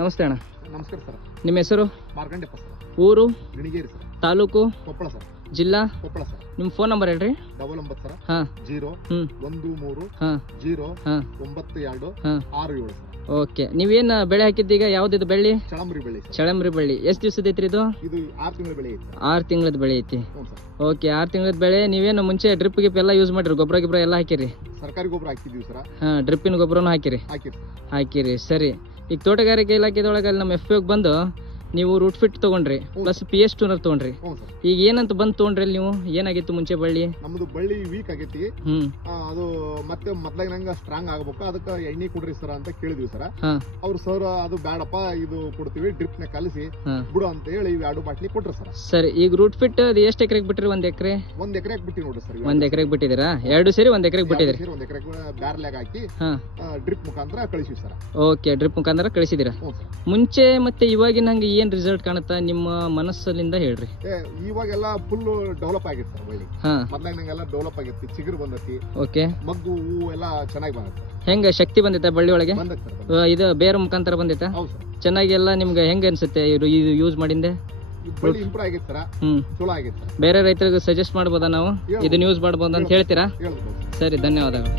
ನಮಸ್ತೆ ಅಣ್ಣ. ನಮಸ್ಕಾರ ಸರ್. ನಿಮ್ಮ ಹೆಸರು? ಮಾರ್ಕಂಡೆಪ್ಪ ಸರ್. ಊರು? ಗಿಣಿಗೇರಿ ಸರ್. ತಾಲೂಕು? ಕೊಪ್ಪಳ ಸರ್. ಜಿಲ್ಲಾ? ಕೊಪ್ಪಳ ಸರ್. ನಿಮ್ಮ ಫೋನ್ ನಂಬರ್ ಹೇಳ್ರಿ. ಡಬಲ್ ಒಂಬತ್ತು ಸರ್. ಹಾಂ. ಜೀರೋ ಒಂದು ಮೂರು ಹಾಂ. ಜೀರೋ ಹಾಂ. ಒಂಬತ್ತು ಎರಡು ಆರು ಏಳು ಸರ್. ಓಕೆ. ನೀವೇನು ಬೆಳೆ ಹಾಕಿದ್ದೀಗ ಯಾವ್ದಿದು ಬೆಳ್ಳಿ? ಚಳಂಬರಿ ಬೆಳೆ ಚಳಂಬರಿ ಬೆಳ್ಳಿ. ಎಷ್ಟು ದಿವಸದ ಐತ್ರಿ ಇದು? ಇದು ಆರು ತಿಂಗಳ ಬೆಳೆ ಐತಿ ಆರು ತಿಂಗಳದ ಬೆಳೆ ಐತಿ. ಓಕೆ ಆರು ತಿಂಗಳದ ಬೆಳೆ. ನೀವೇನು ಮುಂಚೆ ಡ್ರಿಪ್ ಗಿಪ್ ಎಲ್ಲ ಯೂಸ್ ಮಾಡಿರಿ? ಗೊಬ್ಬರ ಗಿಬ್ಬರ ಎಲ್ಲ ಹಾಕಿರಿ? ಸರ್ಕಾರಿ ಗೊಬ್ಬರ ಹಾಕಿದೀವಿ ಸರ್. ಹಾಂ ಡ್ರಿಪ್ಪಿನ ಗೊಬ್ಬರನೂ ಹಾಕಿರಿ. ಹಾಕಿರಿ ಹಾಕಿರಿ ಸರಿ. ಈಗ ತೋಟಗಾರಿಕೆ ಇಲಾಖೆದೊಳಗೆ ಅಲ್ಲಿ ನಮ್ಮ ಎಫ್ ಬಂದು ನೀವು ರೂಟ್ ಫಿಟ್ ತಗೊಂಡ್ರಿ ಪ್ಲಸ್ ಪಿ ಎಸ್ ಟೂನರ್ ತೊಗೊಂಡ್ರಿ. ಹ್ಞೂ ಸರ್. ಈಗ ಏನಂತ ಬಂದು ತೊಗೊಂಡ್ರಿ ಅಲ್ಲಿ ನೀವು? ಏನಾಗಿತ್ತು ಮುಂಚೆ ಬಳ್ಳಿ? ನಮ್ದು ಬಳ್ಳಿ ವೀಕ್ ಆಗೈತಿ ಆ, ಅದು ಮತ್ತೆ ಮೊದ್ಲಾಗ ಸ್ಟ್ರಾಂಗ್ ಆಗ್ಬೇಕು ಅದಕ್ಕೆ ಎಣ್ಣೆ ಕೊಡ್ರಿ ಸರ್ ಅಂತ ಕೇಳಿದ್ವಿ ಸರ್ ಹಾಂ. ಅವ್ರು ಸರ್ ಅದು ಬೇಡಪ್ಪ ಇದು ಕೊಡ್ತೀವಿ ಡ್ರಿಪ್ನ ಕಲಿಸಿ ಹಾಂ. ಬಿಡು ಅಂತ ಹೇಳಿ ಇವು ಎರಡು ಬಾಟ್ಲಿ ಕೊಟ್ರು ಸರ್ ಸರಿ ಈಗ ರೂಟ್ ಫಿಟ್ ಅದು ಎಷ್ಟು ಎಕರೆಗೆ ಬಿಟ್ರಿ ಒಂದ್ ಎಕರೆ? ಒಂದ್ ಎಕರೆಗೆ ಬಿಟ್ಟಿ ನೋಡ್ರಿ ಸರ್ ಒಂದ್ ಎಕರೆಗೆ ಬಿಟ್ಟಿದ್ದೀರಾ? ಎರಡು ಸೇರಿ ಒಂದ್ ಎಕರೆಗೆ ಬಿಟ್ಟಿದ್ದೀರಿ. ಒಂದ್ ಎಕರೆ ಬ್ಯಾರ್ಲ್ಯಾಗ ಹಾಕಿ ಹಾಂ. ಡ್ರಿಪ್ ಮುಖಾಂತರ ಕಳಿಸಿವಿ ಸರ್ ಓಕೆ ಡ್ರಿಪ್ ಮುಖಾಂತರ ಕಳಿಸಿದ್ದೀರಾ? ಹ್ಞೂ ಸರ್. ಮುಂಚೆ ಮತ್ತೆ ಇವಾಗಿನ ಹಂಗೆ ಏನು ರಿಸಲ್ಟ್ ಕಾಣುತ್ತಾ ನಿಮ್ಮ ಮನಸ್ಸಲ್ಲಿಂದ ಹೇಳ್ರಿ. ಏ, ಇವಾಗೆಲ್ಲ ಫುಲ್ ಡೆವಲಪ್ ಆಗಿತ್ತು ಸರ್ ಹಾಂ. ನಂಗೆಲ್ಲ ಡೆವಲಪ್ ಆಗೈತಿ ಚಿಗುರು ಬಂದತಿ. ಓಕೆ ಮಗ್ಗು ಹೂವು ಎಲ್ಲ ಚೆನ್ನಾಗಿ ಬಂದತ್ತೆ ಹೆಂಗೆ ಶಕ್ತಿ ಬಂದೈತೆ ಬಳ್ಳಿ ಒಳಗೆ? ಸರ್. ಆ, ಇದು ಬೇರೆ ಮುಖಾಂತರ ಬಂದೈತೆ ಹೌದು ಸರ್ ಚೆನ್ನಾಗಿ ಎಲ್ಲ ನಿಮ್ಗೆ ಹೆಂಗೆ ಅನ್ಸುತ್ತೆ ಇದು ಇದು ಯೂಸ್ ಮಾಡಿಂದೆ? ಇಂಪ್ರೂವ್ ಆಗೈತೆ ಸರ್ ಹ್ಞೂ ಚಲೋ ಆಗೈತೆ ಸರ್ ಬೇರೆ ರೈತರಿಗೆ ಸಜೆಸ್ಟ್ ಮಾಡ್ಬೋದಾ ನಾವು? ಇದನ್ನ ಯೂಸ್ ಮಾಡ್ಬೋದು ಅಂತ ಹೇಳ್ತೀರಾ? ಹೇಳ್ಬೋದು. ಸರಿ ಧನ್ಯವಾದಗಳು.